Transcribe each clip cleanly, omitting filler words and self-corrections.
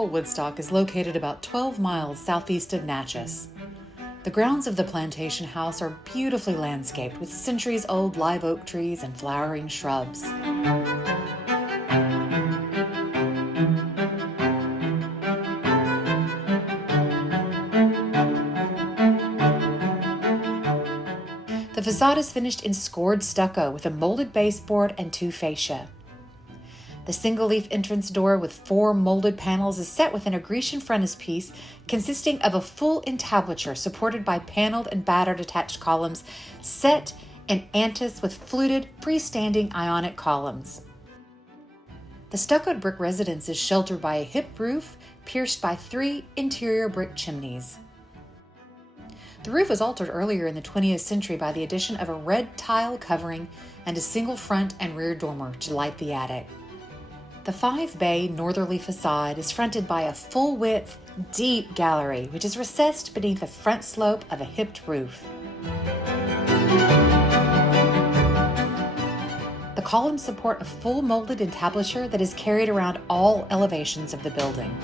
beautiful Woodstock is located about 12 miles southeast of Natchez. The grounds of the Plantation house are beautifully landscaped with centuries-old live oak trees and flowering shrubs. The facade is finished in scored stucco with a molded baseboard and 2 fascia. The single-leaf entrance door with 4 molded panels is set within a Grecian frontispiece consisting of a full entablature supported by paneled and battered attached columns set in antis with fluted, freestanding Ionic columns. The stuccoed brick residence is sheltered by a hip roof pierced by 3 interior brick chimneys. The roof was altered earlier in the 20th century by the addition of a red tile covering and a single front and rear dormer to light the attic. The 5-bay northerly facade is fronted by a full-width, deep gallery, which is recessed beneath the front slope of a hipped roof. The columns support a full molded entablature that is carried around all elevations of the building.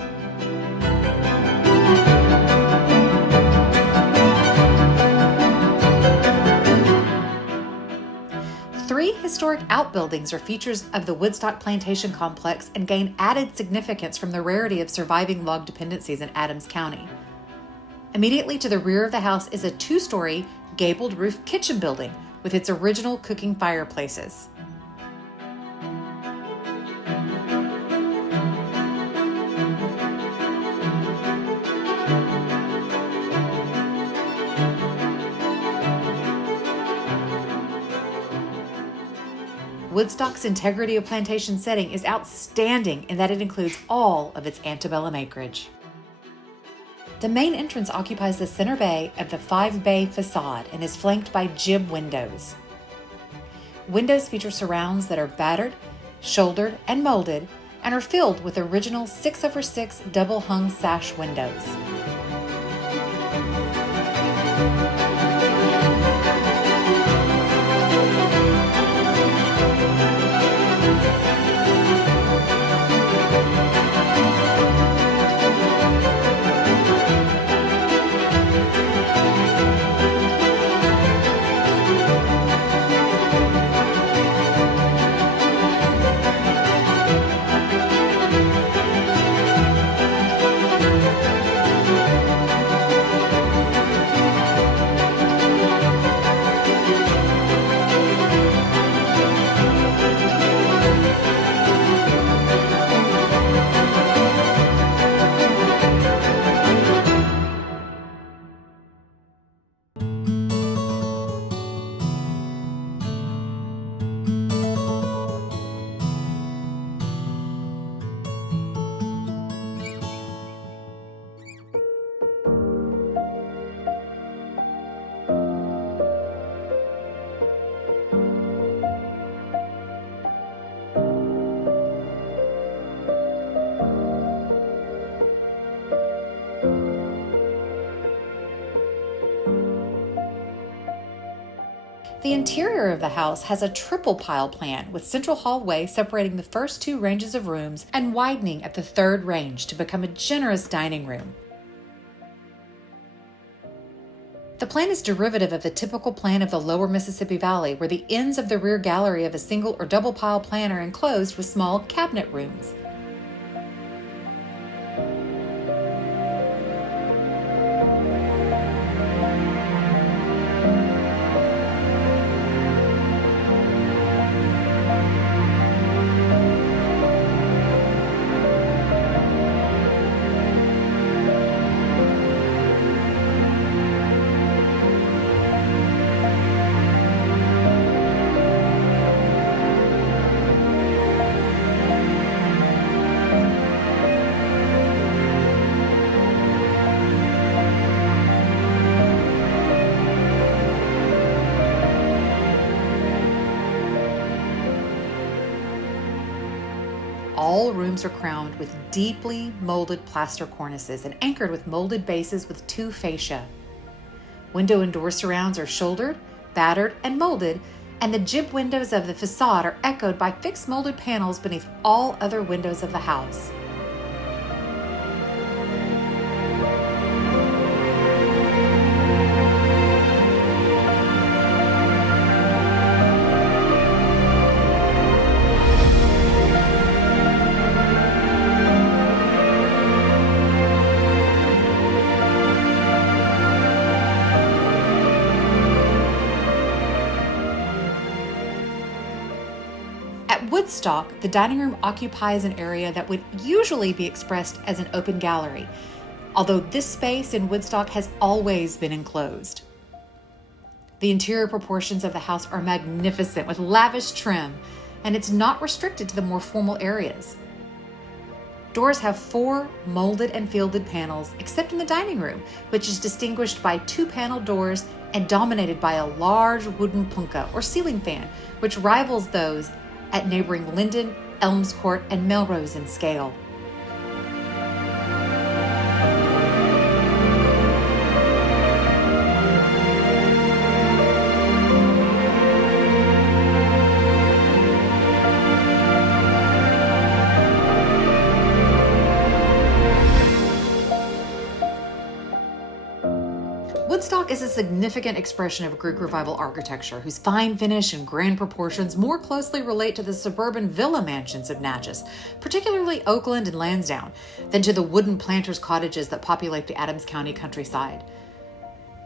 Three historic outbuildings are features of the Woodstock Plantation complex and gain added significance from the rarity of surviving log dependencies in Adams County. Immediately to the rear of the house is a 2-story gabled roof kitchen building with its original cooking fireplaces. Woodstock's integrity of plantation setting is outstanding in that it includes all of its antebellum acreage. The main entrance occupies the center bay of the 5-bay facade and is flanked by jib windows. Windows feature surrounds that are battered, shouldered, and molded and are filled with original 6/6 double-hung sash windows. The interior of the house has a triple pile plan with central hallway separating the first 2 ranges of rooms and widening at the 3rd range to become a generous dining room. The plan is derivative of the typical plan of the lower Mississippi Valley, where the ends of the rear gallery of a single or double pile plan are enclosed with small cabinet rooms. All rooms are crowned with deeply molded plaster cornices and anchored with molded bases with 2 fascia. Window and door surrounds are shouldered, battered, and molded, and the jib windows of the facade are echoed by fixed molded panels beneath all other windows of the house. At Woodstock, the dining room occupies an area that would usually be expressed as an open gallery, although this space in Woodstock has always been enclosed. The interior proportions of the house are magnificent with lavish trim, and it's not restricted to the more formal areas. Doors have 4 molded and fielded panels, except in the dining room, which is distinguished by 2 panel doors and dominated by a large wooden punka or ceiling fan, which rivals those at neighboring Linden, Elms Court, and Melrose in scale. Woodstock is a significant expression of Greek Revival architecture, whose fine finish and grand proportions more closely relate to the suburban villa mansions of Natchez, particularly Oakland and Lansdowne, than to the wooden planters' cottages that populate the Adams County countryside.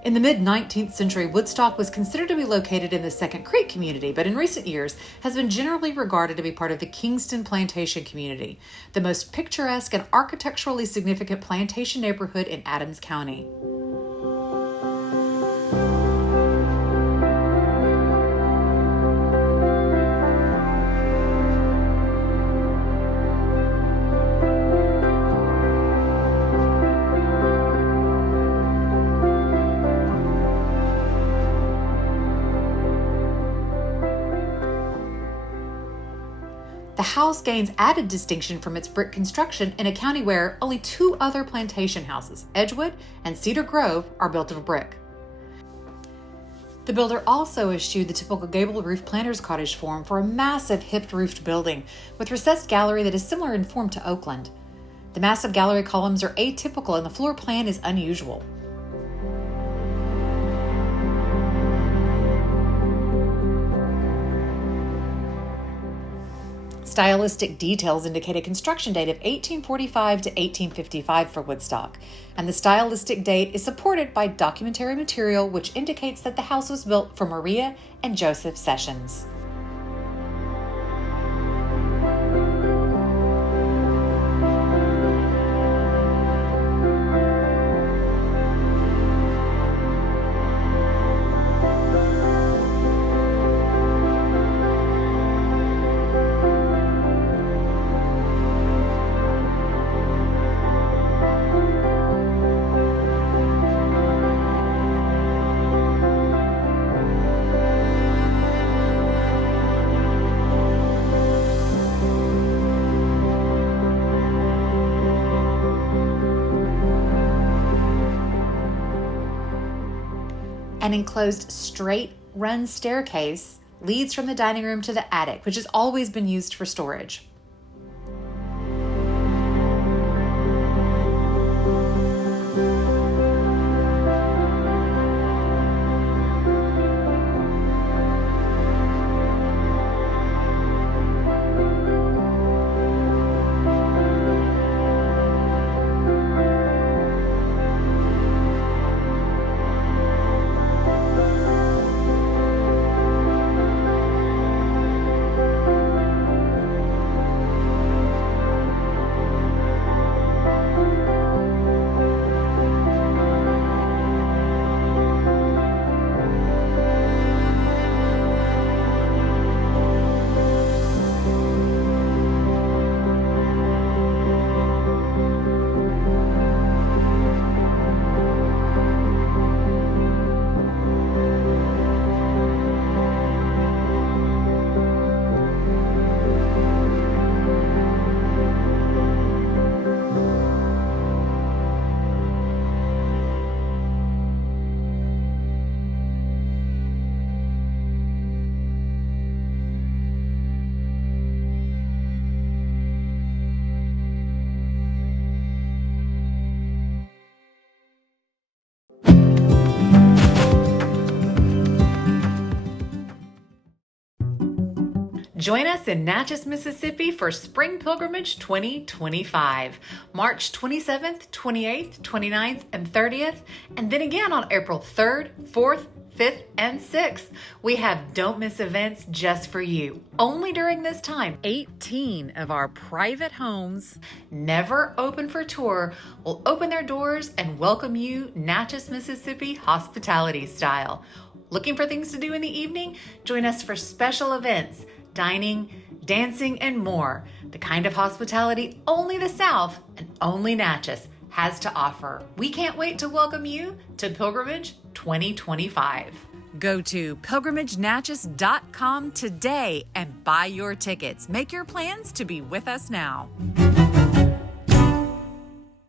In the mid-19th century, Woodstock was considered to be located in the Second Creek community, but in recent years has been generally regarded to be part of the Kingston Plantation community, the most picturesque and architecturally significant plantation neighborhood in Adams County. The house gains added distinction from its brick construction in a county where only 2 other plantation houses, Edgewood and Cedar Grove, are built of brick. The builder also eschewed the typical gable roof planter's cottage form for a massive hipped-roofed building with recessed gallery that is similar in form to Oakland. The massive gallery columns are atypical and the floor plan is unusual. Stylistic details indicate a construction date of 1845 to 1855 for Woodstock, and the stylistic date is supported by documentary material which indicates that the house was built for Maria and Joseph Sessions. An enclosed straight-run staircase leads from the dining room to the attic, which has always been used for storage. Join us in Natchez, Mississippi for Spring Pilgrimage 2025, March 27th, 28th, 29th, and 30th, and then again on April 3rd, 4th, 5th, and 6th. We have don't miss events just for you. Only during this time, 18 of our private homes, never open for tour, will open their doors and welcome you Natchez, Mississippi hospitality style. Looking for things to do in the evening? Join us for special events, dining, dancing, and more. The kind of hospitality only the South and only Natchez has to offer. We can't wait to welcome you to Pilgrimage 2025. Go to pilgrimagenatchez.com today and buy your tickets. Make your plans to be with us now.